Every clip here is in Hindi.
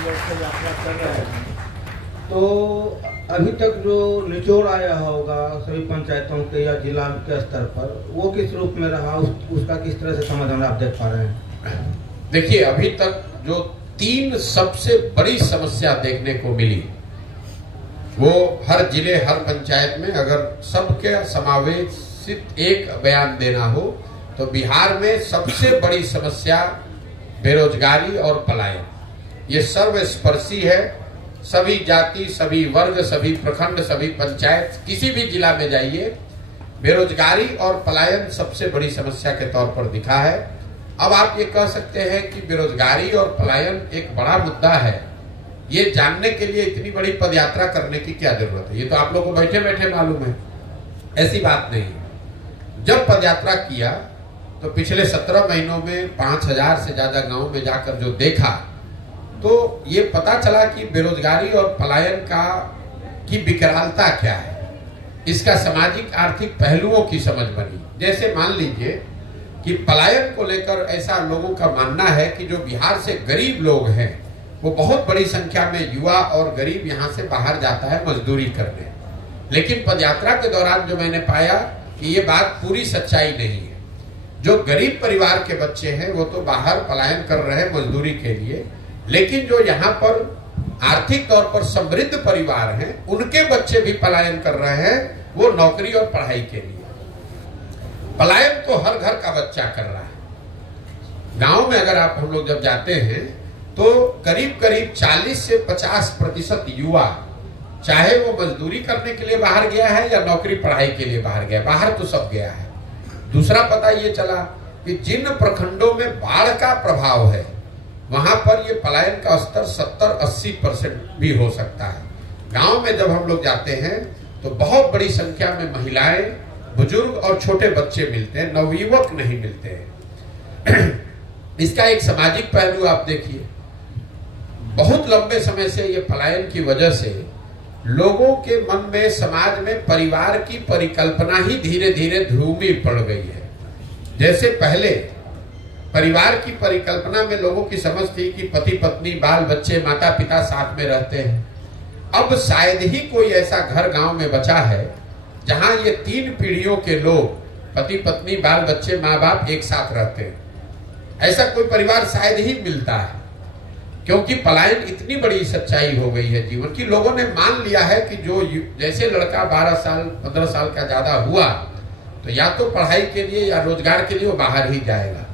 से यात्रा कर रहे हैं, तो अभी तक जो निचोड़ आया होगा सभी पंचायतों के या जिला के स्तर पर, वो किस रूप में रहा, उसका किस तरह से समाधान आप देख पा रहे हैं? देखिए, अभी तक जो 3 सबसे बड़ी समस्या देखने को मिली, वो हर जिले हर पंचायत में अगर सबके समावेशित एक बयान देना हो तो बिहार में सबसे बड़ी समस्या बेरोजगारी और पलायन। ये सर्वस्पर्शी है। सभी जाति, सभी वर्ग, सभी प्रखंड, सभी पंचायत, किसी भी जिला में जाइए, बेरोजगारी और पलायन सबसे बड़ी समस्या के तौर पर दिखा है। अब आप ये कह सकते हैं कि बेरोजगारी और पलायन एक बड़ा मुद्दा है, ये जानने के लिए इतनी बड़ी पदयात्रा करने की क्या जरूरत है? ये तो आप लोगों को बैठे बैठे मालूम है। ऐसी बात नहीं है। जब पदयात्रा किया तो पिछले 17 महीनों में 5000 से ज्यादा गांव में जाकर जो देखा, तो ये पता चला कि बेरोजगारी और पलायन की विकरालता क्या है, इसका सामाजिक आर्थिक पहलुओं की समझ बनी। जैसे मान लीजिए कि पलायन को लेकर ऐसा लोगों का मानना है कि जो बिहार से गरीब लोग हैं, वो बहुत बड़ी संख्या में युवा और गरीब यहाँ से बाहर जाता है मजदूरी करने। लेकिन पदयात्रा के दौरान जो मैंने पाया कि ये बात पूरी सच्चाई नहीं है। जो गरीब परिवार के बच्चे हैं वो तो बाहर पलायन कर रहे हैं मजदूरी के लिए, लेकिन जो यहाँ पर आर्थिक तौर पर समृद्ध परिवार हैं, उनके बच्चे भी पलायन कर रहे हैं, वो नौकरी और पढ़ाई के लिए। पलायन तो हर घर का बच्चा कर रहा है। गांव में अगर आप हम लोग जब जाते हैं तो करीब करीब 40 से 50% युवा, चाहे वो मजदूरी करने के लिए बाहर गया है या नौकरी पढ़ाई के लिए बाहर गया, बाहर तो सब गया है। दूसरा पता ये चला कि जिन प्रखंडों में बाढ़ का प्रभाव है, वहां पर ये पलायन का स्तर 70-80% भी हो सकता है। गांव में जब हम लोग जाते हैं तो बहुत बड़ी संख्या में महिलाएं, बुजुर्ग और छोटे बच्चे मिलते हैं, नवयुवक नहीं मिलते हैं। इसका एक सामाजिक पहलू आप देखिए। बहुत लंबे समय से ये पलायन की वजह से लोगों के मन में, समाज में परिवार की परिकल्पना ही धीरे धीरे ध्रुवी पड़ गई है। जैसे पहले परिवार की परिकल्पना में लोगों की समझ थी कि पति पत्नी, बाल बच्चे, माता पिता साथ में रहते हैं। अब शायद ही कोई ऐसा घर गांव में बचा है जहां ये 3 पीढ़ियों के लोग, पति पत्नी, बाल बच्चे, माँ बाप एक साथ रहते हैं। ऐसा कोई परिवार शायद ही मिलता है, क्योंकि पलायन इतनी बड़ी सच्चाई हो गई है जीवन की। लोगों ने मान लिया है कि जो जैसे लड़का 12 साल 15 साल का ज्यादा हुआ तो या तो पढ़ाई के लिए या रोजगार के लिए वो बाहर ही जाएगा,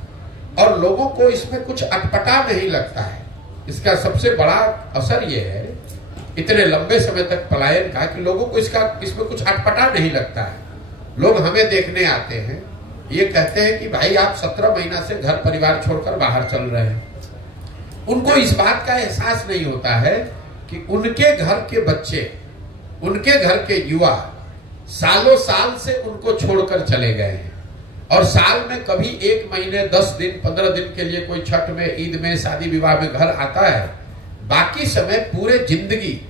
और लोगों को इसमें कुछ अटपटा नहीं लगता है। इसका सबसे बड़ा असर ये है इतने लंबे समय तक पलायन का, कि लोगों को इसमें कुछ अटपटा नहीं लगता है। लोग हमें देखने आते हैं, ये कहते हैं कि भाई आप 17 महीना से घर परिवार छोड़कर बाहर चल रहे हैं। उनको इस बात का एहसास नहीं होता है कि उनके घर के बच्चे, उनके घर के युवा सालों साल से उनको छोड़कर चले गए हैं, और साल में कभी 1 महीने 10 दिन 15 दिन के लिए कोई छठ में, ईद में, शादी विवाह में घर आता है। बाकी समय पूरे जिंदगी,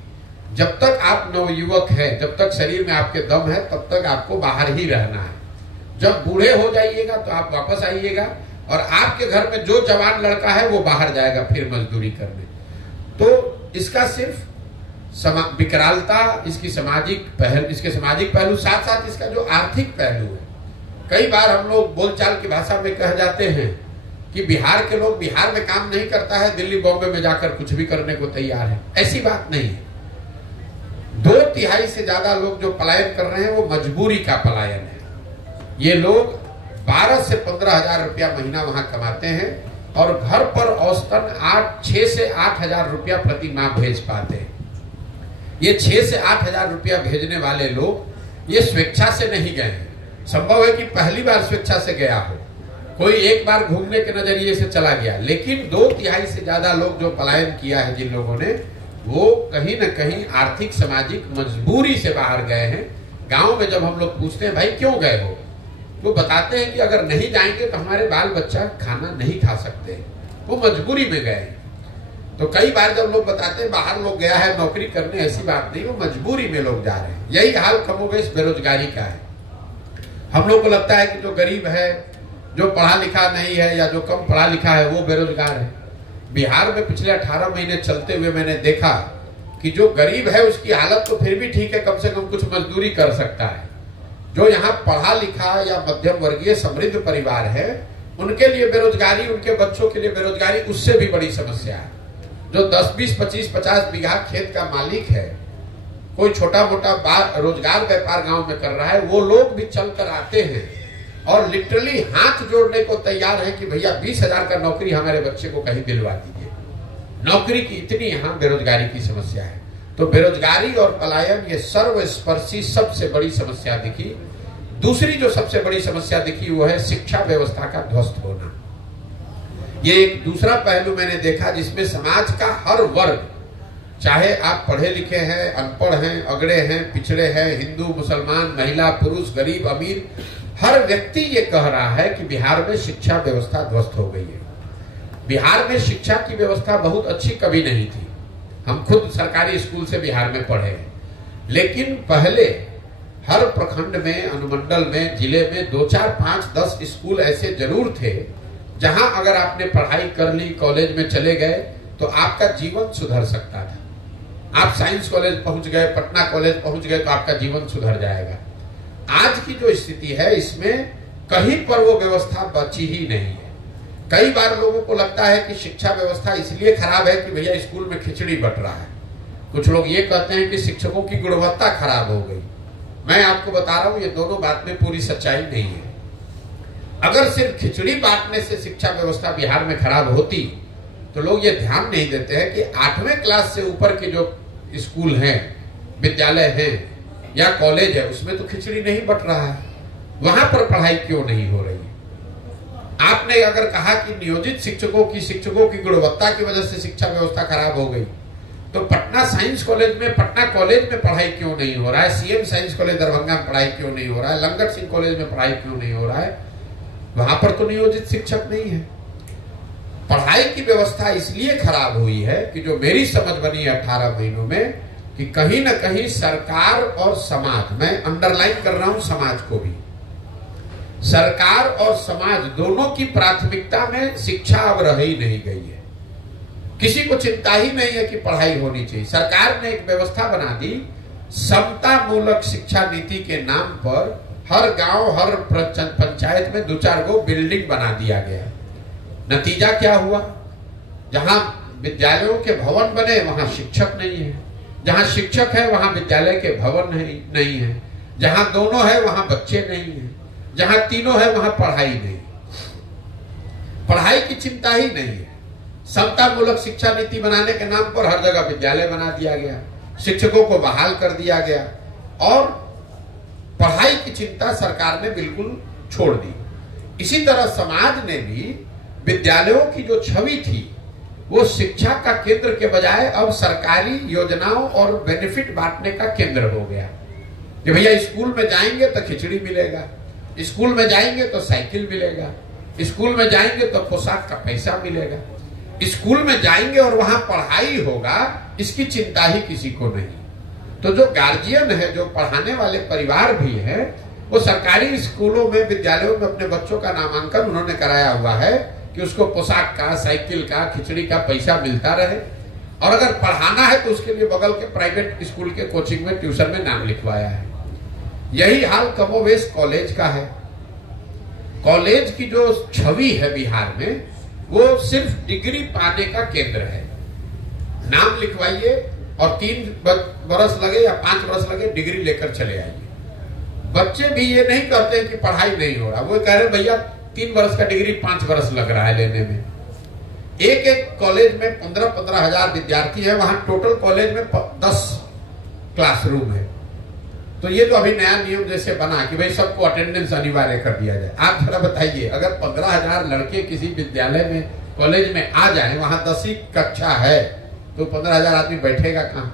जब तक आप नवयुवक हैं, जब तक शरीर में आपके दम है, तब तक आपको बाहर ही रहना है। जब बूढ़े हो जाइएगा तो आप वापस आइएगा, और आपके घर में जो जवान लड़का है वो बाहर जाएगा फिर मजदूरी करने। तो इसका सिर्फ विकरालता, इसके सामाजिक पहलू, साथ साथ इसका जो आर्थिक पहलू है। कई बार हम लोग बोलचाल की भाषा में कह जाते हैं कि बिहार के लोग बिहार में काम नहीं करता है, दिल्ली बॉम्बे में जाकर कुछ भी करने को तैयार है। ऐसी बात नहीं है। 2/3 से ज्यादा लोग जो पलायन कर रहे हैं वो मजबूरी का पलायन है। ये लोग 12 से 15 हजार रुपया महीना वहां कमाते हैं, और घर पर औसतन 6 से 8 हजार रुपया प्रति माह भेज पाते हैं। ये 6 से 8 हजार रुपया भेजने वाले लोग ये स्वेच्छा से नहीं गए हैं। संभव है कि पहली बार स्वेच्छा से गया हो, कोई एक बार घूमने के नजरिए से चला गया, लेकिन 2/3 से ज्यादा लोग जो पलायन किया है जिन लोगों ने, वो कहीं न कहीं आर्थिक सामाजिक मजबूरी से बाहर गए हैं। गांव में जब हम लोग पूछते हैं भाई क्यों गए हो, तो बताते हैं कि अगर नहीं जाएंगे तो हमारे बाल बच्चा खाना नहीं खा सकते, वो मजबूरी में गए। तो कई बार जब लोग बताते हैं बाहर लोग गया है नौकरी करने, ऐसी बात नहीं, वो मजबूरी में लोग जा रहे हैं। यही हाल कमोबेश बेरोजगारी का है। हम लोग को लगता है कि जो गरीब है, जो पढ़ा लिखा नहीं है या जो कम पढ़ा लिखा है, वो बेरोजगार है। बिहार में पिछले 18 महीने चलते हुए मैंने देखा कि जो गरीब है उसकी हालत तो फिर भी ठीक है, कम से कम कुछ मजदूरी कर सकता है। जो यहाँ पढ़ा लिखा या मध्यम वर्गीय समृद्ध परिवार है उनके लिए बेरोजगारी, उनके बच्चों के लिए बेरोजगारी उससे भी बड़ी समस्या है। जो 10, 20, 25, 50 बीघा खेत का मालिक है, कोई छोटा मोटा रोजगार व्यापार गांव में कर रहा है, वो लोग भी चल कर आते हैं और लिटरली हाथ जोड़ने को तैयार है कि भैया 20,000 का नौकरी हमारे बच्चे को कहीं दिलवा दीजिए। नौकरी की इतनी यहाँ बेरोजगारी की समस्या है। तो बेरोजगारी और पलायन ये सर्वस्पर्शी सबसे बड़ी समस्या दिखी। दूसरी जो सबसे बड़ी समस्या दिखी वो है शिक्षा व्यवस्था का ध्वस्त होना। ये एक दूसरा पहलू मैंने देखा जिसमें समाज का हर वर्ग, चाहे आप पढ़े लिखे हैं, अनपढ़ हैं, अगड़े हैं, पिछड़े हैं, हिंदू, मुसलमान, महिला, पुरुष, गरीब, अमीर, हर व्यक्ति ये कह रहा है कि बिहार में शिक्षा व्यवस्था ध्वस्त हो गई है। बिहार में शिक्षा की व्यवस्था बहुत अच्छी कभी नहीं थी। हम खुद सरकारी स्कूल से बिहार में पढ़े हैं, लेकिन पहले हर प्रखंड में, अनुमंडल में, जिले में 2, 4, 5, 10 स्कूल ऐसे जरूर थे जहां अगर आपने पढ़ाई कर ली, कॉलेज में चले गए तो आपका जीवन सुधर सकता था। आप साइंस कॉलेज पहुंच गए, पटना कॉलेज पहुंच गए तो आपका जीवन सुधर जाएगा। आज की जो स्थिति है इसमें कहीं पर वो व्यवस्था बची ही नहीं है। कई बार लोगों को लगता है कि शिक्षा व्यवस्था इसलिए खराब है कि भैया स्कूल में खिचड़ी बट रहा है। कुछ लोग ये कहते हैं कि शिक्षकों की गुणवत्ता खराब हो गई। मैं आपको बता रहा हूं ये दोनों बात में पूरी सच्चाई नहीं है। अगर सिर्फ खिचड़ी बांटने से शिक्षा व्यवस्था बिहार में खराब होती तो लोग ये ध्यान नहीं देते हैं कि 8वें क्लास से ऊपर के जो स्कूल हैं, विद्यालय हैं या कॉलेज है, उसमें तो खिचड़ी नहीं बट रहा है। वहां पर पढ़ाई क्यों नहीं हो रही? आपने अगर कहा कि नियोजित शिक्षकों की गुणवत्ता की वजह से शिक्षा व्यवस्था खराब हो गई, तो पटना साइंस कॉलेज में, पटना कॉलेज में पढ़ाई क्यों नहीं हो रहा है? सीएम साइंस कॉलेज दरभंगा में पढ़ाई क्यों नहीं हो रहा है? लंगट सिंह कॉलेज में पढ़ाई क्यों नहीं हो रहा है? वहां पर तो नियोजित शिक्षक नहीं है। पढ़ाई की व्यवस्था इसलिए खराब हुई है कि जो मेरी समझ बनी है 18 महीनों में, कि कहीं ना कहीं सरकार और समाज, मैं अंडरलाइन कर रहा हूं समाज को भी, सरकार और समाज दोनों की प्राथमिकता में शिक्षा अब रह ही नहीं गई है। किसी को चिंता ही नहीं है कि पढ़ाई होनी चाहिए। सरकार ने एक व्यवस्था बना दी, समता मूलक शिक्षा नीति के नाम पर हर गांव, हर पंचायत में 2-4 गो बिल्डिंग बना दिया गया। नतीजा क्या हुआ? जहां विद्यालयों के भवन बने वहां शिक्षक नहीं है, जहां शिक्षक है वहां विद्यालय के भवन नहीं है, जहां दोनों है वहां बच्चे नहीं है, जहां तीनों है वहां पढ़ाई नहीं। पढ़ाई की चिंता ही नहीं है। समता मूलक शिक्षा नीति बनाने के नाम पर हर जगह विद्यालय बना दिया गया, शिक्षकों को बहाल कर दिया गया और पढ़ाई की चिंता सरकार ने बिल्कुल छोड़ दी। इसी तरह समाज ने भी विद्यालयों की जो छवि थी वो शिक्षा का केंद्र के बजाय अब सरकारी योजनाओं और बेनिफिट बांटने का केंद्र हो गया कि भैया स्कूल में जाएंगे तो खिचड़ी मिलेगा, स्कूल में जाएंगे तो साइकिल मिलेगा, स्कूल में जाएंगे तो पोशाक का पैसा मिलेगा, स्कूल में जाएंगे और वहां पढ़ाई होगा, इसकी चिंता ही किसी को नहीं। तो जो गार्जियन है, जो पढ़ाने वाले परिवार भी है, वो सरकारी स्कूलों में, विद्यालयों में अपने बच्चों का नामांकन उन्होंने कराया हुआ है कि उसको पोशाक का, साइकिल का, खिचड़ी का पैसा मिलता रहे। और अगर पढ़ाना है तो उसके लिए बगल के प्राइवेट स्कूल के कोचिंग में, ट्यूशन में नाम लिखवाया है। यही हाल कमोवेश कॉलेज का है। कॉलेज की जो छवि है बिहार में, वो सिर्फ डिग्री पाने का केंद्र है। नाम लिखवाइए और 3 बरस लगे या 5 बरस लगे, डिग्री लेकर चले आइए। बच्चे भी ये नहीं कहते कि पढ़ाई नहीं हो रहा, वो कह रहे भैया 3 बरस का डिग्री 5 बरस लग रहा है लेने में। एक कॉलेज में 15-15 हजार विद्यार्थी है, वहां टोटल कॉलेज में 10 क्लासरूम है। तो ये तो अभी नया नियम जैसे बना कि भाई सबको अटेंडेंस अनिवार्य कर दिया जाए। आप जरा बताइए, अगर 15,000 लड़के किसी विद्यालय में, कॉलेज में आ जाए, वहां 10वीं कक्षा है, तो 15,000 आदमी बैठेगा कहां?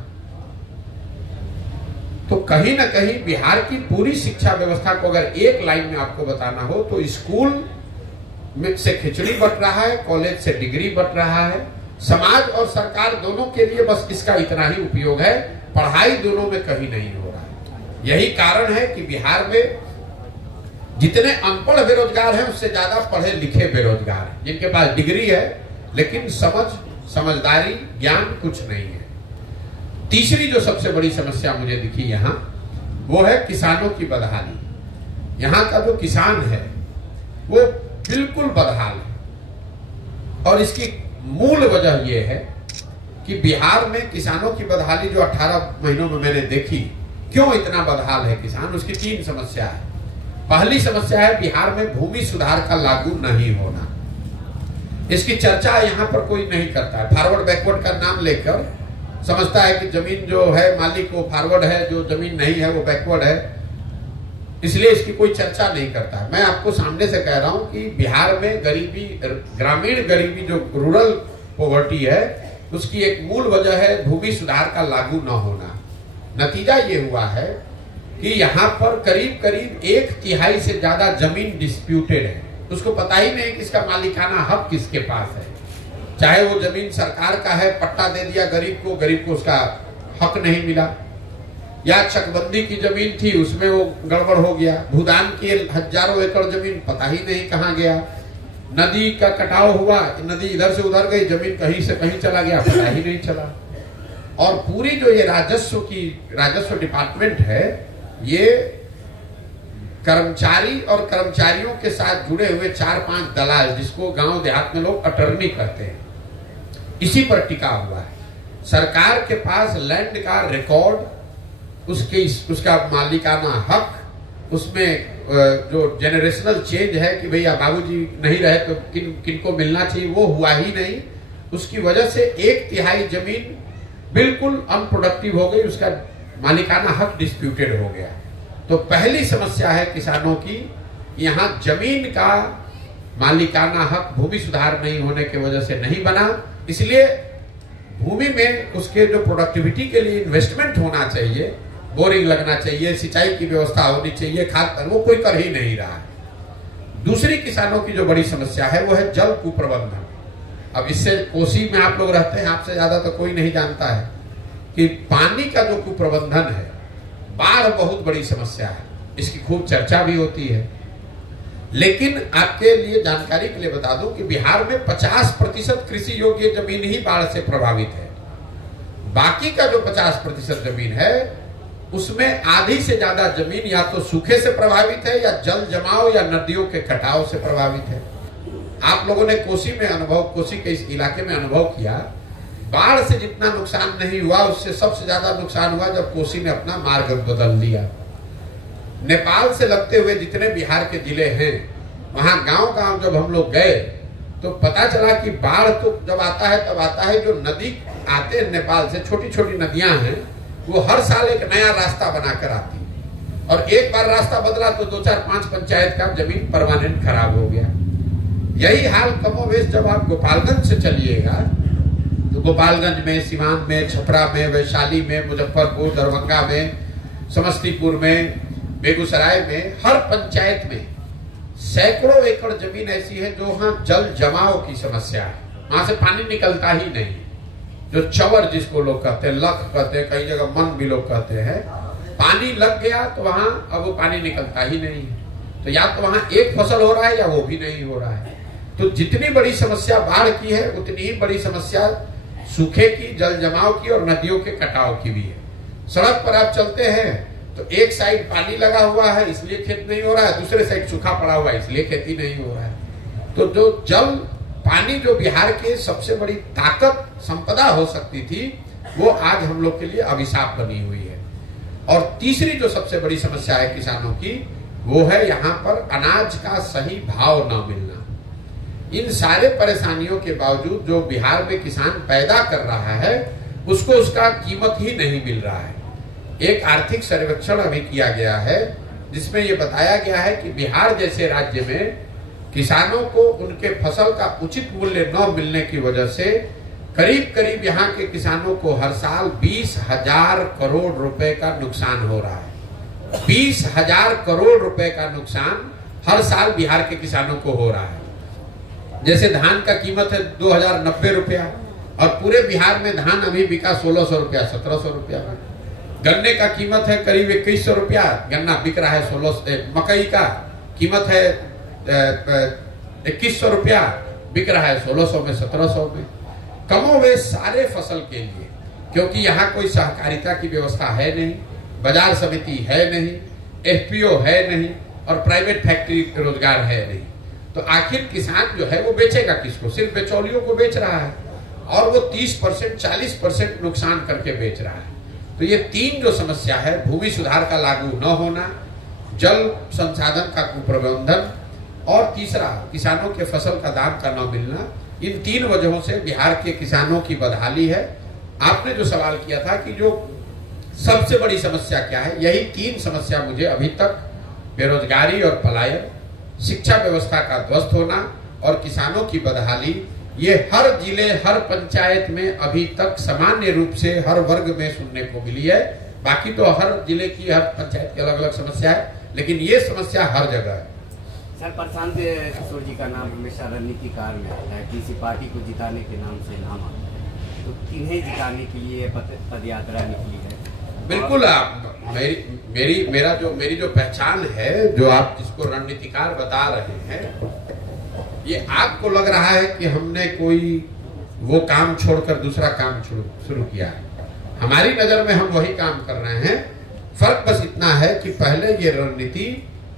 तो कहीं ना कहीं बिहार की पूरी शिक्षा व्यवस्था को अगर एक लाइन में आपको बताना हो तो स्कूल में से खिचड़ी बट रहा है, कॉलेज से डिग्री बट रहा है। समाज और सरकार दोनों के लिए बस इसका इतना ही उपयोग है, पढ़ाई दोनों में कहीं नहीं हो रहा है। यही कारण है कि बिहार में जितने अनपढ़ बेरोजगार हैं उससे ज्यादा पढ़े लिखे बेरोजगार हैं, जिनके पास डिग्री है लेकिन समझ समझदारी, ज्ञान कुछ नहीं है। तीसरी जो सबसे बड़ी समस्या मुझे दिखी यहाँ, वो है किसानों की बदहाली। यहाँ का जो किसान है वो बिल्कुल बदहाल है, और इसकी मूल वजह यह है कि बिहार में किसानों की बदहाली जो 18 महीनों में मैंने देखी, क्यों इतना बदहाल है किसान, उसकी 3 समस्या है। पहली समस्या है बिहार में भूमि सुधार का लागू नहीं होना। इसकी चर्चा यहाँ पर कोई नहीं करता है। फॉरवर्ड बैकवर्ड का नाम लेकर समझता है कि जमीन जो है मालिक वो फॉरवर्ड है, जो जमीन नहीं है वो बैकवर्ड है, इसलिए इसकी कोई चर्चा नहीं करता है। मैं आपको सामने से कह रहा हूं कि बिहार में गरीबी, ग्रामीण गरीबी, जो रूरल पॉवर्टी है, उसकी एक मूल वजह है भूमि सुधार का लागू न होना। नतीजा ये हुआ है कि यहाँ पर करीब करीब 1/3 से ज्यादा जमीन डिस्प्यूटेड है। उसको पता ही नहीं कि इसका मालिकाना हक किसके पास है। चाहे वो जमीन सरकार का है, पट्टा दे दिया गरीब को उसका हक नहीं मिला, या चकबंदी की जमीन थी उसमें वो गड़बड़ हो गया, भूदान की हजारों एकड़ जमीन पता ही नहीं कहाँ गया, नदी का कटाव हुआ, नदी इधर से उधर गई, जमीन कहीं से कहीं चला गया, पता ही नहीं चला। और पूरी जो ये राजस्व डिपार्टमेंट है, ये कर्मचारी और कर्मचारियों के साथ जुड़े हुए 4-5 दलाल, जिसको गांव देहात में लोग अटर्नी कहते हैं, इसी पर टिका हुआ है। सरकार के पास लैंड का रिकॉर्ड, उसका मालिकाना हक, उसमें जो जेनरेशनल चेंज है कि भैया बाबूजी नहीं रहे तो किनको मिलना चाहिए, वो हुआ ही नहीं। उसकी वजह से 1/3 जमीन बिल्कुल अनप्रोडक्टिव हो गई, उसका मालिकाना हक डिस्प्यूटेड हो गया। तो पहली समस्या है किसानों की, यहाँ जमीन का मालिकाना हक भूमि सुधार नहीं होने की वजह से नहीं बना, इसलिए भूमि में उसके जो प्रोडक्टिविटी के लिए इन्वेस्टमेंट होना चाहिए, बोरिंग लगना चाहिए, सिंचाई की व्यवस्था होनी चाहिए, खाद, वो कोई कर ही नहीं रहा है। दूसरी किसानों की जो बड़ी समस्या है वो है जल कुप्रबंधन। अब इससे कोसी में आप लोग रहते हैं, आपसे ज्यादा तो कोई नहीं जानता है कि पानी का जो कुप्रबंधन है, बाढ़ बहुत बड़ी समस्या है, इसकी खूब चर्चा भी होती है। लेकिन आपके लिए जानकारी के लिए बता दूं कि बिहार में 50% कृषि योग्य जमीन ही बाढ़ से प्रभावित है। बाकी का जो 50% जमीन है, उसमें आधी से ज्यादा जमीन या तो सूखे से प्रभावित है, या जल जमाव या नदियों के कटाव से प्रभावित है। आप लोगों ने कोसी के इस इलाके में अनुभव किया, बाढ़ से जितना नुकसान नहीं हुआ, उससे सबसे ज्यादा नुकसान हुआ जब कोसी ने अपना मार्ग बदल दिया। नेपाल से लगते हुए जितने बिहार के जिले हैं, वहां गांव जब हम लोग गए तो पता चला कि बाढ़ तो जब आता है तब आता है, जो नदी आते हैं नेपाल से, छोटी छोटी नदियां हैं, वो हर साल एक नया रास्ता बनाकर आती है, और एक बार रास्ता बदला तो 2-4-5 पंचायत का जमीन परमानेंट खराब हो गया। यही हाल कमोवेश जब आप गोपालगंज से चलिएगा, तो गोपालगंज में, सिवान में, छपरा में, वैशाली में, मुजफ्फरपुर, दरभंगा में, समस्तीपुर में, बेगूसराय में, हर पंचायत में सैकड़ों एकड़ जमीन ऐसी है जो वहां जल जमाव की समस्या है, वहां से पानी निकलता ही नहीं। जो चवर जिसको लोग कहते हैं, लख कहते हैं, कई जगह मन भी लोग कहते हैं, पानी लग गया तो वहां अब वो पानी निकलता ही नहीं है। तो या तो वहां एक फसल हो रहा है या वो भी नहीं हो रहा है। तो जितनी बड़ी समस्या बाढ़ की है, उतनी ही बड़ी समस्या सूखे की, जल जमाव की और नदियों के कटाव की भी है। सड़क पर आप चलते हैं तो एक साइड पानी लगा हुआ है इसलिए खेत नहीं हो रहा है, दूसरे साइड सूखा पड़ा हुआ है इसलिए खेती नहीं हो रहा है। तो जो जल पानी जो बिहार के सबसे बड़ी ताकत संपदा हो सकती थी, वो आज हम लोग के लिए अभिशाप बनी हुई है। और तीसरी जो सबसे बड़ी समस्या है किसानों की, वो है यहाँ पर अनाज का सही भाव न मिलना। इन सारे परेशानियों के बावजूद जो बिहार में किसान पैदा कर रहा है, उसको उसका कीमत ही नहीं मिल रहा है। एक आर्थिक सर्वेक्षण अभी किया गया है जिसमें यह बताया गया है कि बिहार जैसे राज्य में किसानों को उनके फसल का उचित मूल्य न मिलने की वजह से करीब यहाँ के किसानों को हर साल 20,000 करोड़ रुपए का नुकसान हो रहा है। 20,000 करोड़ रुपए का नुकसान हर साल बिहार के किसानों को हो रहा है। जैसे धान का कीमत है 2,090 रुपया, और पूरे बिहार में धान अभी बिका 1,600 रुपया, 1,700 रुपया। गन्ने का कीमत है करीब 2,100 रुपया, गन्ना बिक रहा है 1600। मकई का कीमत है 2,100 रुपया, बिक रहा है 1,600 में, 1,700 में। कमोवेश सारे फसल के लिए, क्योंकि यहाँ कोई सहकारिता की व्यवस्था है नहीं, बाजार समिति है नहीं, एफपीओ है नहीं और प्राइवेट फैक्ट्री रोजगार है नहीं, तो आखिर किसान जो है वो बेचेगा किसको? सिर्फ बिचौलियों को बेच रहा है और वो 30% 40% नुकसान करके बेच रहा है। तो ये तीन जो समस्या है, भूमि सुधार का लागू न होना, जल संसाधन का कुप्रबंधन और तीसरा किसानों के फसल का दाम का न मिलना, इन तीन वजहों से बिहार के किसानों की बदहाली है। आपने जो सवाल किया था कि जो सबसे बड़ी समस्या क्या है, यही तीन समस्या मुझे अभी तक, बेरोजगारी और पलायन, शिक्षा व्यवस्था का ध्वस्त होना और किसानों की बदहाली, ये हर जिले हर पंचायत में अभी तक सामान्य रूप से हर वर्ग में सुनने को मिली है। बाकी तो हर जिले की हर पंचायत की अलग अलग समस्या है, लेकिन ये समस्या हर जगह है। सर, प्रशांत किशोर जी का नाम हमेशा रणनीतिकार में आता है, किसी पार्टी को जिताने के नाम से नाम आता है, तो किन्हें जिताने के लिए पद यात्रा निकली है? बिल्कुल, मेरी जो पहचान है, जो आप जिसको रणनीतिकार बता रहे हैं, ये आपको लग रहा है कि हमने कोई वो काम छोड़कर दूसरा काम शुरू किया है। हमारी नजर में हम वही काम कर रहे हैं। फर्क बस इतना है कि पहले ये रणनीति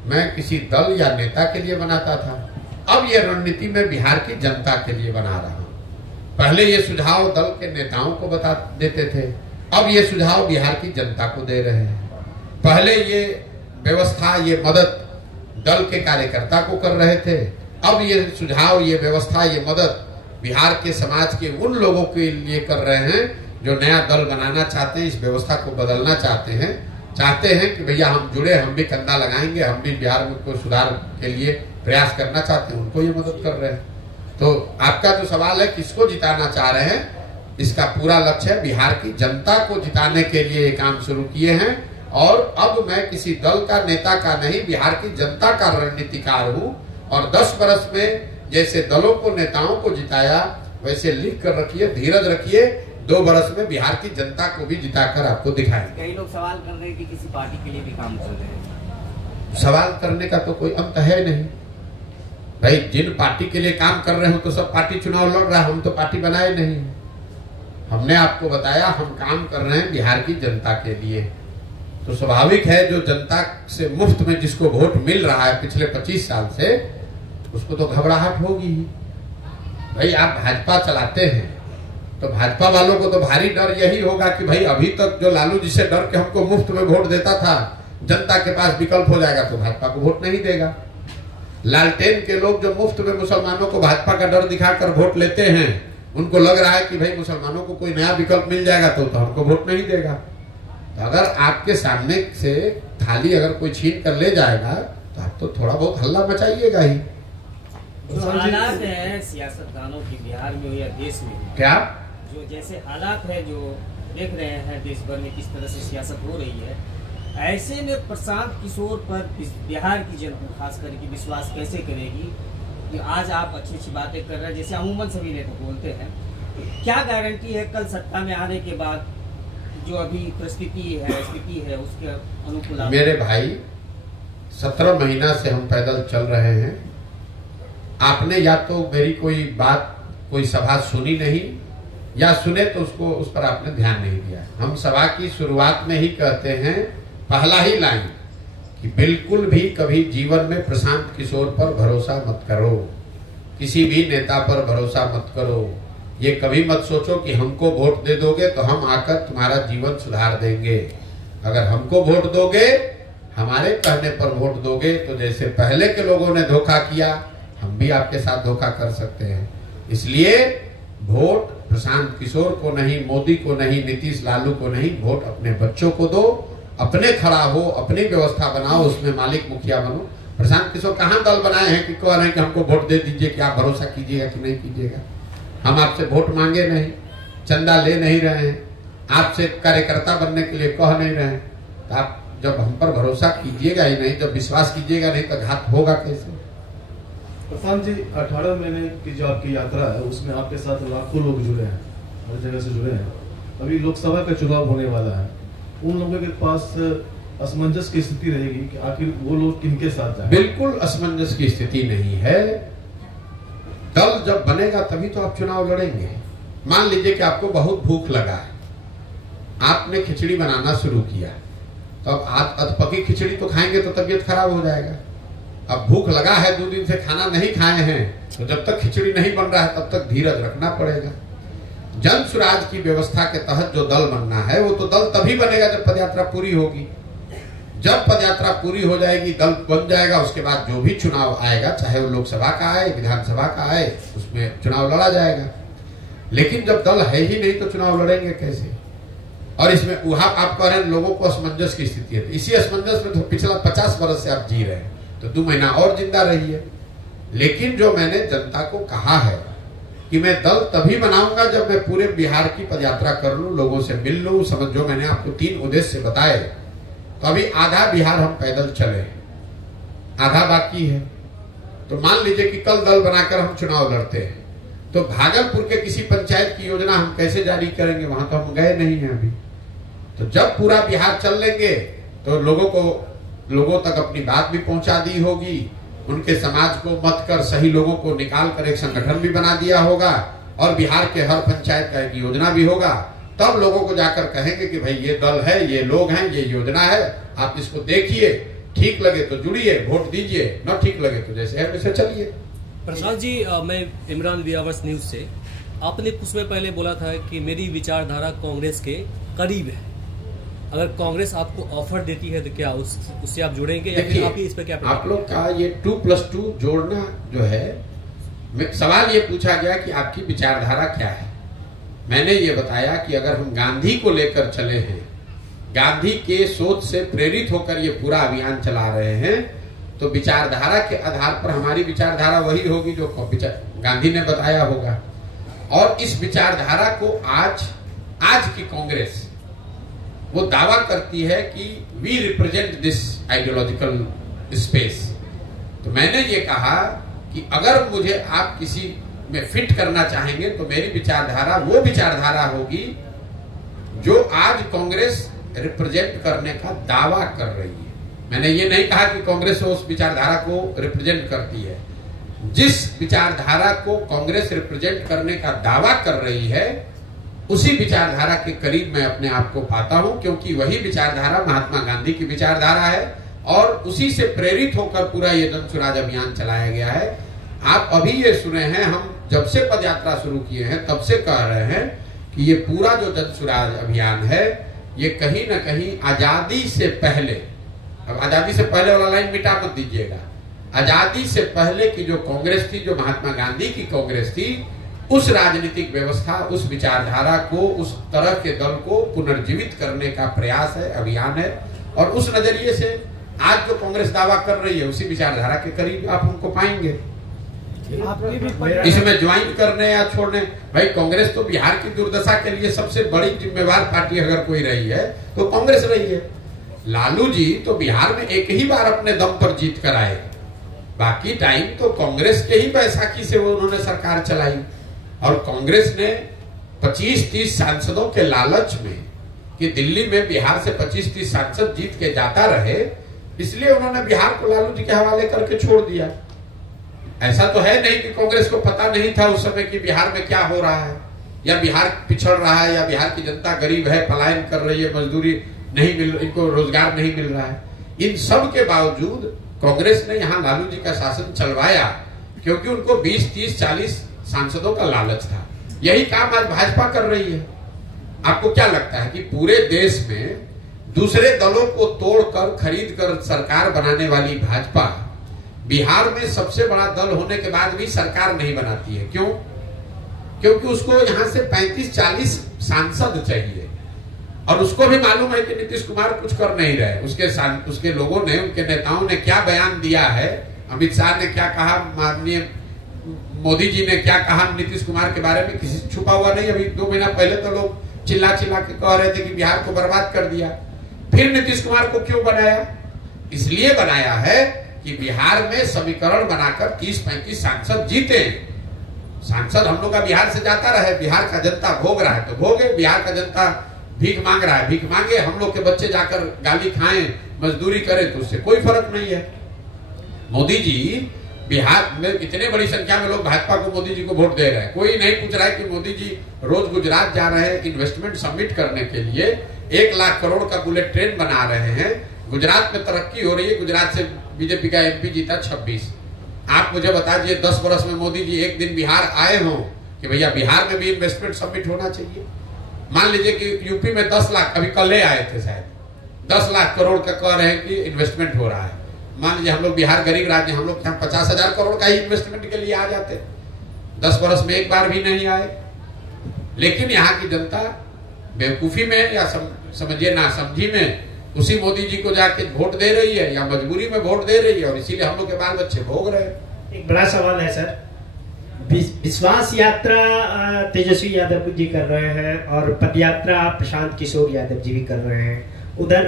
मैं किसी दल या नेता के लिए बनाता था, अब ये रणनीति मैं बिहार की जनता के लिए बना रहा हूं। पहले ये सुझाव दल के नेताओं को बता देते थे, अब ये सुझाव बिहार की जनता को दे रहे हैं। पहले ये व्यवस्था, ये मदद दल के कार्यकर्ता को कर रहे थे, अब ये सुझाव, ये व्यवस्था, ये मदद बिहार के समाज के उन लोगों के लिए कर रहे हैं जो नया दल बनाना चाहते हैं, इस व्यवस्था को बदलना चाहते हैं कि भैया हम जुड़े, हम भी कंधा लगाएंगे, हम भी बिहार में कोई सुधार के लिए प्रयास करना चाहते हैं, उनको ये मदद कर रहे हैं। तो आपका जो सवाल है किसको जिताना चाह रहे हैं, इसका पूरा लक्ष्य है बिहार की जनता को जिताने के लिए ये काम शुरू किए हैं। और अब मैं किसी दल का नेता का नहीं, बिहार की जनता का रणनीतिकार हूँ। और 10 वर्ष में जैसे दलों को, नेताओं को जिताया, वैसे लिख कर रखिए, धीरज रखिए, 2 वर्ष में बिहार की जनता को भी जिताकर आपको दिखाएंगे। कई लोग सवाल कर रहे हैं कि किसी पार्टी के लिए भी काम कर रहे हैं। सवाल करने का तो कोई अंत है नहीं भाई। जिन पार्टी के लिए काम कर रहे हो तो सब पार्टी चुनाव लड़ रहा है, हम तो पार्टी बनाए नहीं। हमने आपको बताया हम काम कर रहे हैं बिहार की जनता के लिए। तो स्वाभाविक है जो जनता से मुफ्त में जिसको वोट मिल रहा है पिछले 25 साल से, उसको तो घबराहट होगी ही। भाई आप भाजपा चलाते हैं तो भाजपा वालों को तो भारी डर यही होगा कि भाई अभी तक जो लालू जी से डर के हमको मुफ्त में वोट देता था, जनता के पास विकल्प हो जाएगा तो भाजपा को वोट नहीं देगा। लालटेन के लोग जो मुफ्त में मुसलमानों को भाजपा का डर दिखाकर वोट लेते हैं, उनको लग रहा है कि भाई मुसलमानों को कोई नया विकल्प मिल जाएगा तो हमको वोट नहीं देगा। तो अगर आपके सामने से थाली अगर कोई छीन कर ले जाएगा तो आप तो थोड़ा बहुत हल्ला मचाइएगा ही। जो हालात है सियासतदानों की बिहार में हो या देश में, क्या जो जैसे हालात है जो देख रहे हैं देश भर में किस तरह से सियासत हो रही है, ऐसे में प्रशांत किशोर पर बिहार की जनता खास करके विश्वास कैसे करेगी कि आज आप अच्छी अच्छी बातें कर रहे हैं जैसे अमूमन सभी नेता बोलते हैं, क्या गारंटी है कल सत्ता में आने के बाद जो अभी परिस्थिति है उसके अनुकूल? मेरे भाई 17 महीना से हम पैदल चल रहे हैं। आपने या तो मेरी कोई बात, कोई सभा सुनी नहीं, या सुने तो उस पर आपने ध्यान नहीं दिया। हम सभा की शुरुआत में ही कहते हैं, पहला ही लाइन, कि बिल्कुल भी कभी जीवन में प्रशांत किशोर पर भरोसा मत करो, किसी भी नेता पर भरोसा मत करो। ये कभी मत सोचो कि हमको वोट दे दोगे तो हम आकर तुम्हारा जीवन सुधार देंगे। अगर हमको वोट दोगे, हमारे कहने पर वोट दोगे, तो जैसे पहले के लोगों ने धोखा किया, हम भी आपके साथ धोखा कर सकते हैं। इसलिए वोट प्रशांत किशोर को नहीं, मोदी को नहीं, नीतीश लालू को नहीं, वोट अपने बच्चों को दो, अपने खड़ा हो, अपनी व्यवस्था बनाओ, उसमें मालिक मुखिया बनो। प्रशांत किशोर कहाँ दल बनाए हैं कि कह रहे हैं कि हमको वोट दे दीजिए, कि आप भरोसा कीजिएगा कि नहीं कीजिएगा। हम आपसे वोट मांगे नहीं, चंदा ले नहीं रहे हैं, आपसे कार्यकर्ता बनने के लिए कह नहीं रहे हैं। तो आप जब हम पर भरोसा कीजिएगा ही नहीं, जब विश्वास कीजिएगा नहीं, तो घात होगा कैसे? प्रशांत जी, 18 महीने की जो आपकी यात्रा है उसमें आपके साथ लाखों लोग जुड़े हैं, हर जगह से जुड़े हैं। अभी लोकसभा का चुनाव होने वाला है, उन लोगों के पास असमंजस की स्थिति रहेगी कि आखिर वो लोग किनके साथ जाएं? बिल्कुल असमंजस की स्थिति नहीं है। दल जब बनेगा तभी तो आप चुनाव लड़ेंगे। मान लीजिए कि आपको बहुत भूख लगा है, आपने खिचड़ी बनाना शुरू किया, तो अब आप अधपकी खिचड़ी तो खाएंगे तो तबीयत खराब हो जाएगा। अब भूख लगा है, 2 दिन से खाना नहीं खाए हैं, तो जब तक खिचड़ी नहीं बन रहा है तब तक धीरज रखना पड़ेगा। जन सुराज की व्यवस्था के तहत जो दल बनना है वो तो दल तभी बनेगा जब पदयात्रा पूरी होगी। जब पदयात्रा पूरी हो जाएगी, दल बन जाएगा, उसके बाद जो भी चुनाव आएगा, चाहे वो लोकसभा का आए, विधानसभा का आए, उसमें चुनाव लड़ा जाएगा। लेकिन जब दल है ही नहीं तो चुनाव लड़ेंगे कैसे? और इसमें वहां आप कह रहे हैं लोगों को असमंजस की स्थिति है, इसी असमंजस में तो पिछला 50 वर्ष से आप जी रहे हैं, तो 2 महीना और जिंदा रहिए। लेकिन जो मैंने जनता को कहा है कि मैं दल तभी बनाऊंगा जब मैं पूरे बिहार की पदयात्रा कर लूं, लोगों से मिल लूं, समझो मैंने आपको 3 उद्देश्य बताए। तो अभी आधा बिहार हम पैदल चले, आधा बाकी है। तो मान लीजिए कि कल दल बनाकर हम चुनाव लड़ते हैं, तो भागलपुर के किसी पंचायत की योजना हम कैसे जारी करेंगे? वहां तो हम गए नहीं हैं अभी। तो जब पूरा बिहार चल लेंगे तो लोगों तक अपनी बात भी पहुंचा दी होगी, उनके समाज को मत कर सही लोगों को निकाल कर एक संगठन भी बना दिया होगा, और बिहार के हर पंचायत का एक योजना भी होगा। तब लोगों को जाकर कहेंगे कि भाई ये दल है, ये लोग हैं, ये योजना है, आप इसको देखिए, ठीक लगे तो जुड़िए, वोट दीजिए, न ठीक लगे तो जैसे है वैसे चलिए। प्रशांत जी, मैं इमरान व्यावर्स न्यूज से। आपने कुछ समय पहले बोला था कि मेरी विचारधारा कांग्रेस के करीब है, अगर कांग्रेस आपको ऑफर देती है तो क्या उससे आप जुड़ेंगे या फिर आप इस पर क्या? आप लोग का ये 2+2 जोड़ना जो है, सवाल ये पूछा गया कि आपकी विचारधारा क्या है। मैंने ये बताया कि अगर हम गांधी को लेकर चले हैं, गांधी के सोच से प्रेरित होकर ये पूरा अभियान चला रहे हैं, तो विचारधारा के आधार पर हमारी विचारधारा वही होगी जो गांधी ने बताया होगा। और इस विचारधारा को आज की कांग्रेस वो दावा करती है कि we represent this ideological space. तो मैंने ये कहा कि अगर मुझे आप किसी में फिट करना चाहेंगे तो मेरी विचारधारा वो विचारधारा होगी जो आज कांग्रेस रिप्रेजेंट करने का दावा कर रही है। मैंने ये नहीं कहा कि कांग्रेस उस विचारधारा को रिप्रेजेंट करती है। जिस विचारधारा को कांग्रेस रिप्रेजेंट करने का दावा कर रही है उसी विचारधारा के करीब मैं अपने आप को पाता हूं, क्योंकि वही विचारधारा महात्मा गांधी की विचारधारा है और उसी से प्रेरित होकर पूरा ये जन सुराज अभियान चलाया गया है। आप अभी ये सुने हैं, हम जब से पदयात्रा शुरू किए हैं तब से कह रहे हैं कि ये पूरा जो जन सुराज अभियान है ये कहीं ना कहीं आजादी से पहले, अब आजादी से पहले वाला लाइन मिटा मत दीजिएगा, आजादी से पहले की जो कांग्रेस थी, जो महात्मा गांधी की कांग्रेस थी, उस राजनीतिक व्यवस्था, उस विचारधारा को, उस तरह के दल को पुनर्जीवित करने का प्रयास है, अभियान है। और उस नजरिए से आज जो कांग्रेस दावा कर रही है उसी विचारधारा के करीब आप उनको पाएंगे। इसमें ज्वाइन करने या छोड़ने, भाई कांग्रेस तो बिहार की दुर्दशा के लिए सबसे बड़ी जिम्मेवार पार्टी अगर कोई रही है तो कांग्रेस रही है। लालू जी तो बिहार में एक ही बार अपने दम पर जीत कर आए, बाकी टाइम तो कांग्रेस के ही बैसाखी से वो उन्होंने सरकार चलाई। और कांग्रेस ने 25-30 सांसदों के लालच में कि दिल्ली में बिहार से 25-30 सांसद जीत के जाता रहे, इसलिए उन्होंने बिहार को लालू जी के हवाले करके छोड़ दिया। ऐसा तो है नहीं कि कांग्रेस को पता नहीं था उस समय कि बिहार में क्या हो रहा है, या बिहार पिछड़ रहा है, या बिहार की जनता गरीब है, पलायन कर रही है, मजदूरी नहीं मिल, इनको रोजगार नहीं मिल रहा है। इन सब के बावजूद कांग्रेस ने यहाँ लालू जी का शासन चलवाया क्योंकि उनको 20-30-40 सांसदों का लालच था। यही काम आज भाजपा कर रही है। आपको क्या लगता है कि पूरे देश में दूसरे दलों को तोड़कर खरीद कर सरकार बनाने वाली भाजपा बिहार में सबसे बड़ा दल होने के बाद भी सरकार नहीं बनाती है? क्यों? क्योंकि उसको यहां से 35-40 सांसद चाहिए और उसको भी मालूम है कि नीतीश कुमार कुछ कर नहीं रहे। उसके लोगों ने, उनके नेताओं ने क्या बयान दिया है, अमित शाह ने क्या कहा, माननीय मोदी जी ने क्या कहा नीतीश कुमार के बारे में, किसी से छुपा हुआ नहीं। अभी 2 महीना पहले तो लोग चिल्ला के कह रहे थे कि बिहार को बर्बाद कर दिया। फिर नीतीश कुमार को क्यों बनाया? इसलिए बनाया है कि बिहार में समीकरण बनाकर 30-35 सांसद जीते। सांसद हम लोग का बिहार से जाता रहे, बिहार का जनता भोग रहा है तो भोगे, बिहार का जनता भीख मांग रहा है भीख मांगे, हम लोग के बच्चे जाकर गाली खाएं, मजदूरी करें तो उससे कोई फर्क नहीं है। मोदी जी बिहार में इतने बड़ी संख्या में लोग भाजपा को, मोदी जी को वोट दे रहे हैं। कोई नहीं पूछ रहा है कि मोदी जी रोज गुजरात जा रहे हैं इन्वेस्टमेंट सबमिट करने के लिए, 1 लाख करोड़ का बुलेट ट्रेन बना रहे हैं। गुजरात में तरक्की हो रही है। गुजरात से बीजेपी का MP जीता 26। आप मुझे बता दीजिए 10 वर्ष में मोदी जी एक दिन बिहार आए हों कि भैया बिहार में भी इन्वेस्टमेंट सबमिट होना चाहिए। मान लीजिए कि यूपी में 10 लाख, अभी कल ही आए थे शायद, 10 लाख करोड़ का कह रहे हैं कि इन्वेस्टमेंट हो रहा है। मान लीजिए हम लोग बिहार गरीब राज्य, हम लोग यहाँ 50,000 करोड़ का ही इन्वेस्टमेंट के लिए आ जाते, 10 वर्ष में एक बार भी नहीं आए। लेकिन यहाँ की जनता बेवकूफी में या समझिए ना समझी में उसी मोदी जी को जाके वोट दे रही है या मजबूरी में वोट दे रही है, और इसीलिए हम लोग के बाल बच्चे भोग रहे हैं। एक बड़ा सवाल है सर, विश्वास यात्रा तेजस्वी यादव जी कर रहे हैं और पद यात्रा प्रशांत किशोर यादव जी भी कर रहे हैं। उधर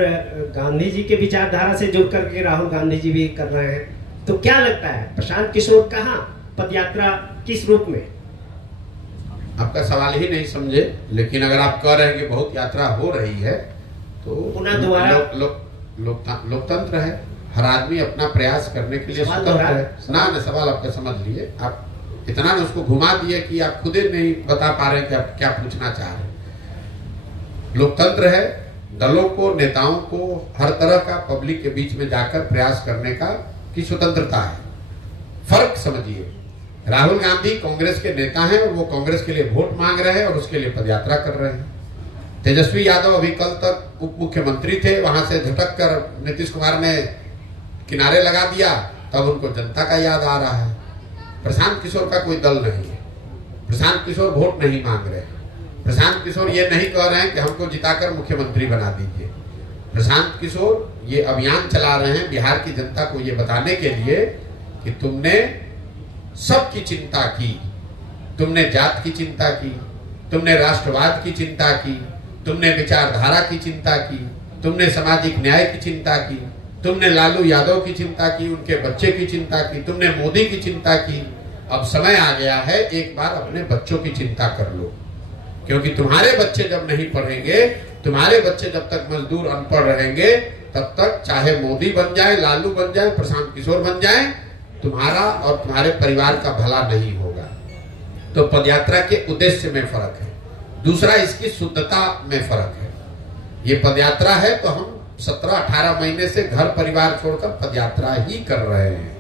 गांधी जी के विचारधारा से जुड़ करके राहुल गांधी जी भी कर रहे हैं। तो क्या लगता है प्रशांत किशोर कहाँ, पद यात्रा किस रूप में? आपका सवाल ही नहीं समझे, लेकिन अगर आप कह रहे हैं कि बहुत यात्रा हो रही है तो पुनः दोबारा लोकतंत्र है, हर आदमी अपना प्रयास करने के लिए स्वतंत्र है ना। सवाल आपका समझ लिए, आप इतना ने उसको घुमा दिए कि आप खुद ही नहीं बता पा रहे कि आप क्या पूछना चाह रहे हैं। लोकतंत्र है, दलों को, नेताओं को हर तरह का पब्लिक के बीच में जाकर प्रयास करने का की स्वतंत्रता है। फर्क समझिए, राहुल गांधी कांग्रेस के नेता हैं और वो कांग्रेस के लिए वोट मांग रहे हैं और उसके लिए पदयात्रा कर रहे हैं। तेजस्वी यादव अभी कल तक उप मुख्यमंत्री थे, वहां से झटक कर नीतीश कुमार ने किनारे लगा दिया, तब उनको जनता का याद आ रहा है। प्रशांत किशोर का कोई दल नहीं है, प्रशांत किशोर वोट नहीं मांग रहे हैं, प्रशांत किशोर ये नहीं कह रहे हैं कि हमको जिताकर मुख्यमंत्री बना दीजिए। प्रशांत किशोर ये अभियान चला रहे हैं बिहार की जनता को ये बताने के लिए कि तुमने सबकी चिंता की, तुमने जात की चिंता की, तुमने राष्ट्रवाद की चिंता की, तुमने विचारधारा की चिंता की, तुमने सामाजिक न्याय की चिंता की, तुमने लालू यादव की चिंता की, उनके बच्चे की चिंता की, तुमने मोदी की चिंता की। अब समय आ गया है, एक बार अपने बच्चों की चिंता कर लो, क्योंकि तुम्हारे बच्चे जब नहीं पढ़ेंगे, तुम्हारे बच्चे जब तक मजदूर अनपढ़ रहेंगे, तब तक चाहे मोदी बन जाए, लालू बन जाए, प्रशांत किशोर बन जाए, तुम्हारा और तुम्हारे परिवार का भला नहीं होगा। तो पदयात्रा के उद्देश्य में फर्क है। दूसरा, इसकी शुद्धता में फर्क है। ये पदयात्रा है तो हम 17-18 महीने से घर परिवार छोड़कर पदयात्रा ही कर रहे हैं।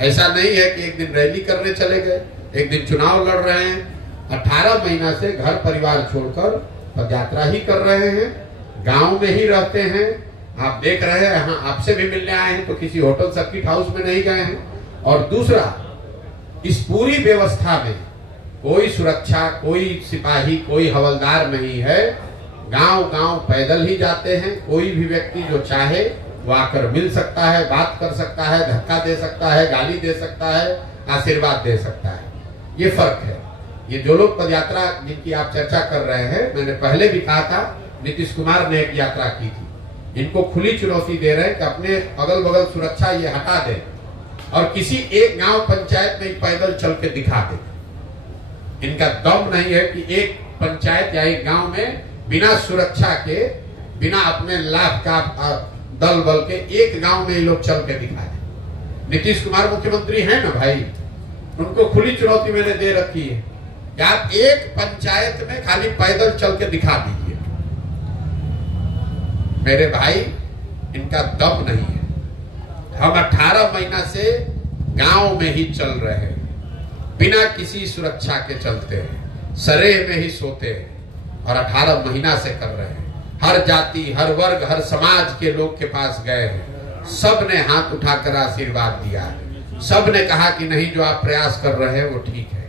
ऐसा नहीं है कि एक दिन रैली करने चले गए, एक दिन चुनाव लड़ रहे हैं। 18 महीना से घर परिवार छोड़कर पदयात्रा ही कर रहे हैं, गांव में ही रहते हैं। आप देख रहे हैं, हाँ आपसे भी मिलने आए हैं तो किसी होटल सर्किट हाउस में नहीं गए हैं। और दूसरा, इस पूरी व्यवस्था में कोई सुरक्षा, कोई सिपाही, कोई हवलदार नहीं है। गांव-गांव पैदल ही जाते हैं। कोई भी व्यक्ति जो चाहे वो आकर मिल सकता है, बात कर सकता है, धक्का दे सकता है, गाली दे सकता है, आशीर्वाद दे सकता है। ये फर्क है। ये जो लोग पदयात्रा जिनकी आप चर्चा कर रहे हैं, मैंने पहले भी कहा था, नीतीश कुमार ने एक यात्रा की थी। इनको खुली चुनौती दे रहे हैं कि अपने अगल बगल सुरक्षा ये हटा दें और किसी एक गांव पंचायत में पैदल चल के दिखा दें। इनका दम नहीं है कि एक पंचायत या एक गांव में बिना सुरक्षा के, बिना अपने लाभ का दल बल के एक गांव में ये लोग चल के दिखा दें। नीतीश कुमार मुख्यमंत्री हैं ना भाई, उनको खुली चुनौती मैंने दे रखी है कि आप एक पंचायत में खाली पैदल चल के दिखा दीजिए। मेरे भाई, इनका दम नहीं है। हम 18 महीना से गांव में ही चल रहे हैं, बिना किसी सुरक्षा के चलते हैं, सरेह में ही सोते हैं और 18 महीना से कर रहे हैं। हर जाति, हर वर्ग, हर समाज के लोग के पास गए हैं। सब ने हाथ उठाकर आशीर्वाद दिया है। सब ने कहा कि नहीं, जो आप प्रयास कर रहे हैं वो ठीक है।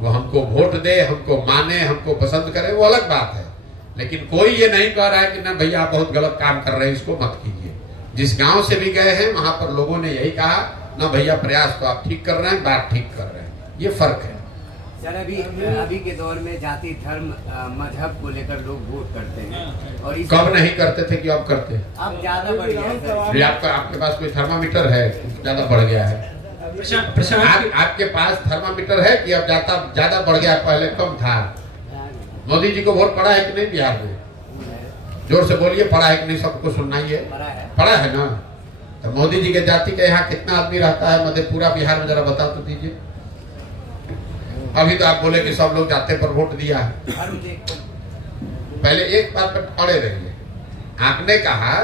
वो हमको वोट दे, हमको माने, हमको पसंद करे, वो अलग बात है। लेकिन कोई ये नहीं कह रहा है कि ना भैया आप बहुत गलत काम कर रहे हैं, इसको मत कीजिए। जिस गांव से भी गए हैं वहां पर लोगों ने यही कहा, ना भैया प्रयास तो आप ठीक कर रहे हैं, बात ठीक कर रहे हैं। ये फर्क है। सर, अभी के दौर में जाति, धर्म, मजहब को लेकर लोग वोट करते हैं और कब नहीं करते थे कि अब करते हैं? अब ज्यादा बढ़ गया है। आपके पास कोई थर्मामीटर है? ज्यादा बढ़ गया है। आपके पास थर्मामीटर है कि अब ज्यादा बढ़ गया? पहले कम था। मोदी जी को वोट पड़ा है कि नहीं बिहार में? जोर से बोलिए, पड़ा है कि नहीं? सबको सुनना ही है। पड़ा है ना? तो मोदी जी के जाति के यहाँ कितना आदमी रहता है मधेपुरा बिहार में, जरा बता तो दीजिए। अभी तो आप बोले कि सब लोग जाते पर वोट दिया है। पहले एक बात पर अड़े रहिए, आपने कहा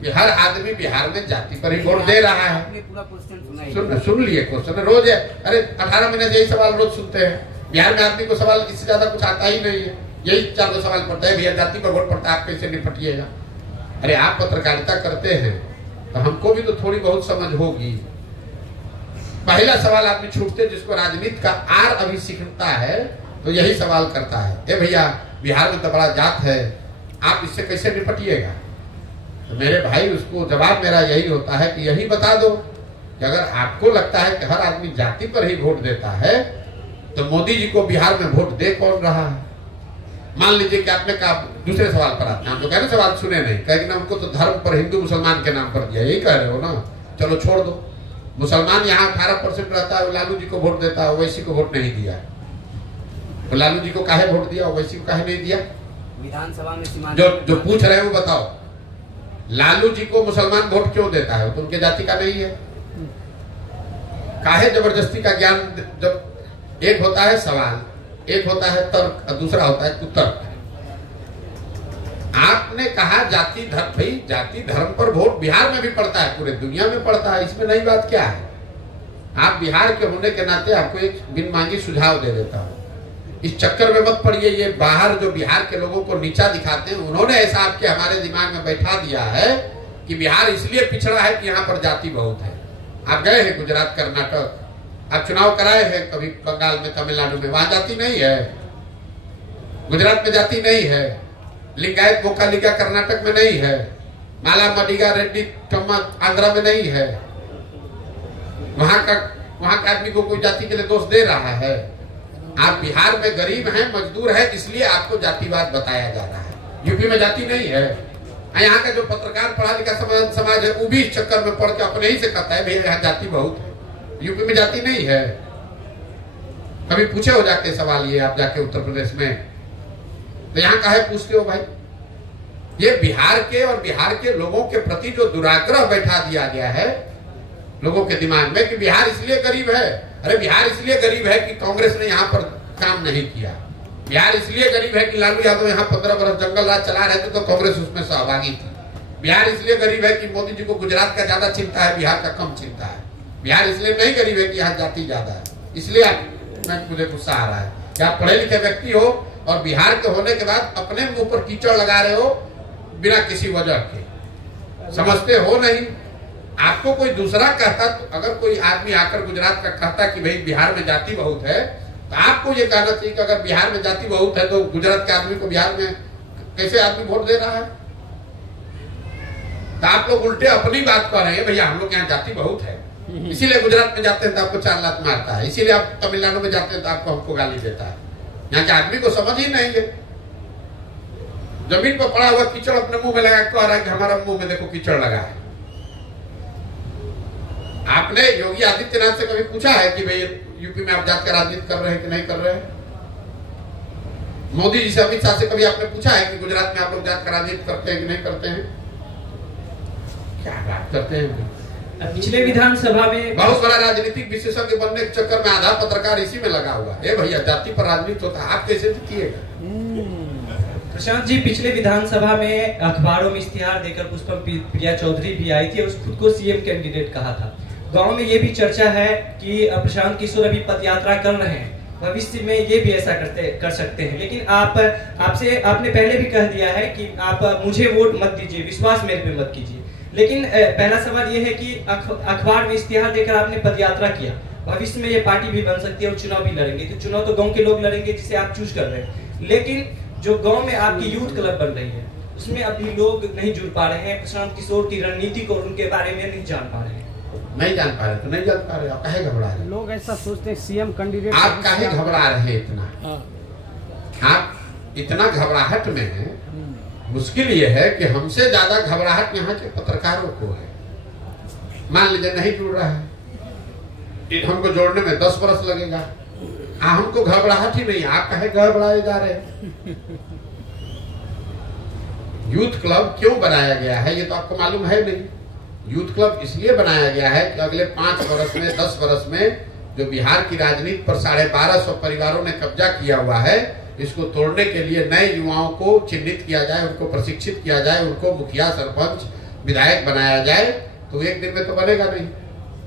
कि हर आदमी बिहार में जाति पर ही वोट दे रहा है। सुन लिए क्वेश्चन रोज है, अरे 18 महीने से यही सवाल रोज सुनते हैं। बिहार में आदमी को सवाल इससे ज्यादा कुछ आता ही नहीं है, यही 4 सवाल पड़ता है, भैया जाति पर वोट पड़ता है, आप कैसे निपटिएगा। अरे आप पत्रकारिता करते हैं तो हमको भी तो थोड़ी बहुत समझ होगी। पहला सवाल आदमी छूटते जिसको राजनीति का आर अभी सीखता है तो यही सवाल करता है, ए भैया बिहार में तो बड़ा जात है, आप इससे कैसे निपटिएगा। तो मेरे भाई उसको जवाब मेरा यही होता है कि यही बता दो कि अगर आपको लगता है कि हर आदमी जाति पर ही वोट देता है तो मोदी जी को बिहार में वोट दे कौन रहा है। मान लीजिए कि आपने कहा, दूसरे सवाल पर आते हैं, हम तो कह रहे सवाल सुने नहीं, कहेंगे ना हमको तो धर्म पर हिंदू मुसलमान के नाम पर दिया, यही कह रहे हो ना, चलो छोड़ दो। मुसलमान यहाँ 18% रहता है, वो लालू जी को वोट देता है, ओवैसी को वोट नहीं दिया। तो लालू जी को काहे वोट दिया, ओवैसी को काहे नहीं दिया। विधानसभा में जो पूछ रहे हैं वो बताओ, लालू जी को मुसलमान वोट क्यों देता है, तो उनके जाति का नहीं है। काहे जबरदस्ती का ज्ञान, जब एक होता है सवाल, एक होता है तर्क और दूसरा होता है कुतर्क। आपने कहा जाति धर्म, भाई जाति धर्म पर वोट बिहार में भी पड़ता है, पूरे दुनिया में पड़ता है, इसमें नई बात क्या है। आप बिहार के होने के नाते आपको एक बिन मांगी सुझाव दे देता हूं, इस चक्कर में मत पड़िए। ये बाहर जो बिहार के लोगों को नीचा दिखाते हैं, उन्होंने ऐसा आपके हमारे दिमाग में बैठा दिया है कि बिहार इसलिए पिछड़ा है कि यहाँ पर जाति बहुत है। आप गए हैं गुजरात, कर्नाटक, आप चुनाव कराए हैं कभी बंगाल में, तमिलनाडु में, वहां जाति नहीं है। गुजरात में जाति नहीं है, लिंगायत बोकालिका कर्नाटक में नहीं है, माला मडिगा रेड्डी कम्मा आंध्रा में नहीं है। वहां का आदमी को कोई जाति के लिए दोष दे रहा है। आप बिहार में गरीब हैं, मजदूर है, इसलिए आपको जातिवाद बताया जा रहा है। यूपी में जाति नहीं है। यहाँ का जो पत्रकार पढ़ा लिखा समाज है वो भी इस चक्कर में पढ़ के अपने ही से कहता है भैया यहाँ जाति बहुत है, यूपी में जाति नहीं है। कभी पूछे हो जाके सवाल ये आप जाके उत्तर प्रदेश में, तो यहाँ काहे पूछते हो भाई। ये बिहार के और बिहार के लोगों के प्रति जो दुराग्रह बैठा दिया गया है लोगों के दिमाग में कि बिहार इसलिए गरीब है। अरे बिहार इसलिए गरीब है कि कांग्रेस ने यहाँ पर काम नहीं किया। बिहार इसलिए गरीब है कि लालू यादव यहाँ 15 वर्ष जंगल राज चला रहे थे तो कांग्रेस उसमें सहभागी थी। बिहार इसलिए गरीब है कि मोदी जी को गुजरात का ज्यादा चिंता है, बिहार का कम चिंता है। बिहार इसलिए नहीं गरीब है कि यहाँ जाति ज्यादा है। इसलिए मुझे गुस्सा आ रहा है कि आप पढ़े लिखे व्यक्ति हो और बिहार के होने के बाद अपने मुंह पर कीचड़ लगा रहे हो बिना किसी वजह के। समझते हो नहीं। आपको कोई दूसरा कहता, तो अगर कोई आदमी आकर गुजरात का कहता कि भाई बिहार में जाति बहुत है, तो आपको ये कहना चाहिए कि अगर बिहार में जाति बहुत है तो गुजरात के आदमी को बिहार में कैसे आदमी वोट दे रहा है। तो आप लोग उल्टे अपनी बात कर रहे हैं, भैया हम लोग यहाँ जाति बहुत है इसीलिए गुजरात में जाते हैं तो आपको 4 लात मारता है, इसीलिए आप तमिलनाडु में जाते हैं तो आपको हमको गाली देता है। यहाँ के आदमी को समझ ही नहीं है। जमीन पर पड़ा हुआ कीचड़ अपने मुंह में लगा के कह रहा है कि हमारा मुंह में देखो कीचड़ लगा है। आपने योगी आदित्यनाथ से कभी पूछा है कि भाई यूपी में आप जात का राजनीति कर रहे हैं कि नहीं कर रहे हैं? मोदी जी से, अमित शाह से कभी आपने पूछा है कि गुजरात में आप लोग जात का राजनीति करते हैं कि नहीं करते हैं? क्या बात करते हैं। पिछले विधानसभा में बहुत बड़ा राजनीतिक विशेषज्ञ बनने के चक्कर में आधा पत्रकार इसी में लगा हुआ है। भैया जाति पर राजनीति होता है, आप कैसे जीतिएगा? प्रशांत जी, पिछले विधानसभा में अखबारों में इश्तिहार देकर पुष्पम प्रिया चौधरी भी आई थी और खुद को सीएम कैंडिडेट कहा था। गांव में ये भी चर्चा है कि प्रशांत किशोर अभी पदयात्रा कर रहे हैं, भविष्य में ये भी ऐसा कर सकते हैं। लेकिन आपने पहले भी कह दिया है कि आप मुझे वोट मत दीजिए, विश्वास मेरे पे मत कीजिए। लेकिन पहला सवाल ये है कि अखबार में इश्तिहार देकर आपने पदयात्रा किया, भविष्य में ये पार्टी भी बन सकती है और चुनाव भी लड़ेंगे, तो चुनाव तो गांव के लोग लड़ेंगे जिसे आप चूज कर रहे हैं। लेकिन जो गांव में आपकी यूथ क्लब बन रही है उसमें अभी लोग नहीं जुड़ पा रहे हैं, प्रशांत किशोर की रणनीति को उनके बारे में नहीं जान पा रहे हैं। नहीं जान पा रहे तो नहीं जान पा रहे, आप काहे घबरा रहे? लोग ऐसा सोचते हैं सीएम कैंडिडेट, आप काहे घबरा रहे इतना? आप इतना घबराहट में हैं। मुश्किल ये है कि हमसे ज्यादा घबराहट यहाँ के पत्रकारों को है। मान लीजिए नहीं जुड़ रहा है, हमको जोड़ने में 10 वर्ष लगेगा, हमको घबराहट ही नहीं, आप कहे घबराए जा रहे हैं। यूथ क्लब क्यों बनाया गया है ये तो आपको मालूम है नहीं, यूथ क्लब इसलिए बनाया गया है कि अगले 5 वर्ष में 10 वर्ष में जो बिहार की राजनीति पर 1250 परिवारों ने कब्जा किया हुआ है, इसको तोड़ने के लिए नए युवाओं को चिन्हित किया जाए, उनको प्रशिक्षित किया जाए, उनको मुखिया, सरपंच, विधायक बनाया जाए। तो एक दिन में तो बनेगा नहीं।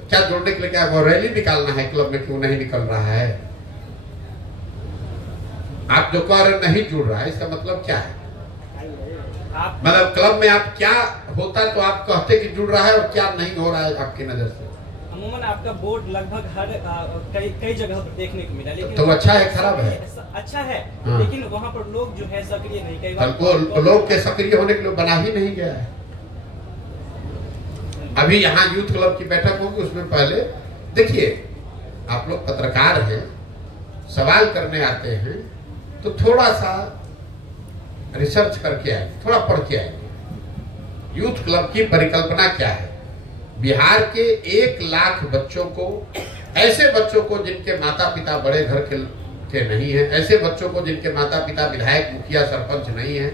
क्या जोड़ने के लिए क्या वो रैली निकालना है क्लब में, क्यों नहीं निकल रहा है? आप जो कह रहे नहीं जुड़ रहा है, इसका मतलब क्या है? मतलब क्लब में आप क्या होता तो आप कहते कि जुड़ रहा है, और क्या नहीं हो रहा है आपकी नजर से? अमूमन आपका बोर्ड लगभग हर कई जगह पर देखने को मिला, लेकिन तो अच्छा है खराब है? अच्छा है, हाँ। लेकिन वहाँ पर लोग जो है सक्रिय नहीं, कई बार लोग के सक्रिय होने के लिए बना ही नहीं गया है। अभी यहाँ यूथ क्लब की बैठक होगी, उसमें पहले देखिए, आप लोग पत्रकार हैं, सवाल करने आते हैं, तो थोड़ा सा रिसर्च करके आए, थोड़ा पढ़ के आए। यूथ क्लब की परिकल्पना क्या है? बिहार के 1 लाख बच्चों को, ऐसे बच्चों को जिनके माता पिता बड़े घर के नहीं हैं, ऐसे बच्चों को जिनके माता पिता विधायक, मुखिया, सरपंच नहीं हैं,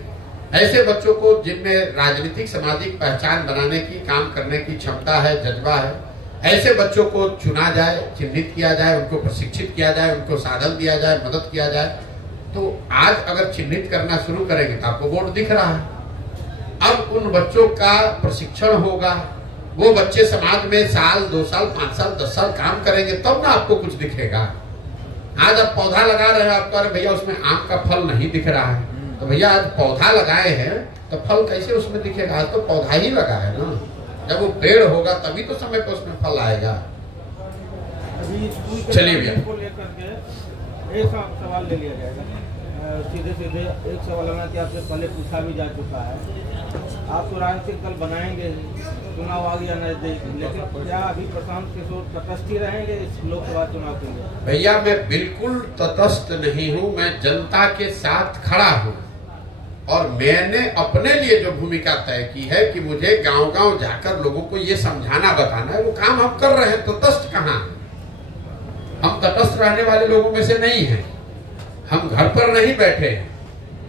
ऐसे बच्चों को जिनमें राजनीतिक सामाजिक पहचान बनाने की, काम करने की क्षमता है, जज्बा है, ऐसे बच्चों को चुना जाए, चिन्हित किया जाए, उनको प्रशिक्षित किया जाए, उनको साधन दिया जाए, मदद किया जाए। तो आज अगर चिन्हित करना शुरू करेंगे तो आपको बोर्ड दिख रहा है। अब उन बच्चों का प्रशिक्षण होगा, वो बच्चे समाज में साल, 2 साल, 5 साल, 10 साल काम करेंगे, तब ना आपको कुछ दिखेगा। आज आप पौधा लगा रहे हैं, आप कह रहे भैया उसमें आम का फल नहीं दिख रहा है, तो भैया आज पौधा लगाए हैं तो फल कैसे उसमें दिखेगा? आज तो पौधा ही लगा है ना। जब वो पेड़ होगा तभी तो समय पर उसमें फल आएगा। चलिए भैया, एक सवाल ले लिया जाएगा। सीधे सीधे एक सवाल है कि आपसे पहले पूछा भी जा चुका है, आप तो राजनीतिक दल बनाएंगे, चुनाव आ गया नजदीक, लेकिन क्या अभी प्रशांत किशोर तटस्थ ही रहेंगे इस लोकसभा चुनाव के लिए? भैया मैं बिल्कुल तटस्थ नहीं हूँ, मैं जनता के साथ खड़ा हूँ, और मैंने अपने लिए जो भूमिका तय की है कि मुझे गांव-गांव जाकर लोगों को ये समझाना, बताना है, वो काम हम कर रहे हैं। तटस्थ कहाँ? हम तटस्थ रहने वाले लोगों में से नहीं हैं। हम घर पर नहीं बैठे हैं,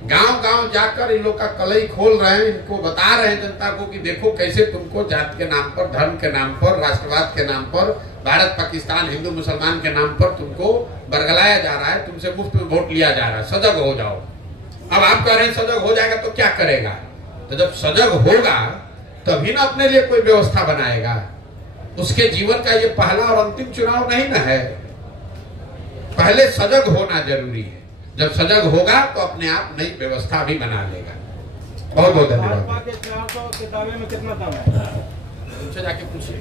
गांव-गांव जाकर इन लोग का कलई खोल रहे हैं, इनको बता रहे हैं जनता को कि देखो कैसे तुमको जात के नाम पर, धर्म के नाम पर, राष्ट्रवाद के नाम पर, भारत पाकिस्तान, हिंदू मुसलमान के नाम पर तुमको बरगलाया जा रहा है, तुमसे मुफ्त में वोट लिया जा रहा है। सजग हो जाओ। अब आप कह रहे हैं सजग हो जाएगा तो क्या करेगा? तो जब सजग होगा तभी ना अपने लिए कोई व्यवस्था बनाएगा। उसके जीवन का ये पहला और अंतिम चुनाव नहीं ना है। पहले सजग होना जरूरी है। जब सजग होगा तो अपने आप नई व्यवस्था भी बना लेगा। बहुत बहुत धन्यवाद। भाजपा के 400 के दावे में कितना दम है? उनसे जाके पूछिए।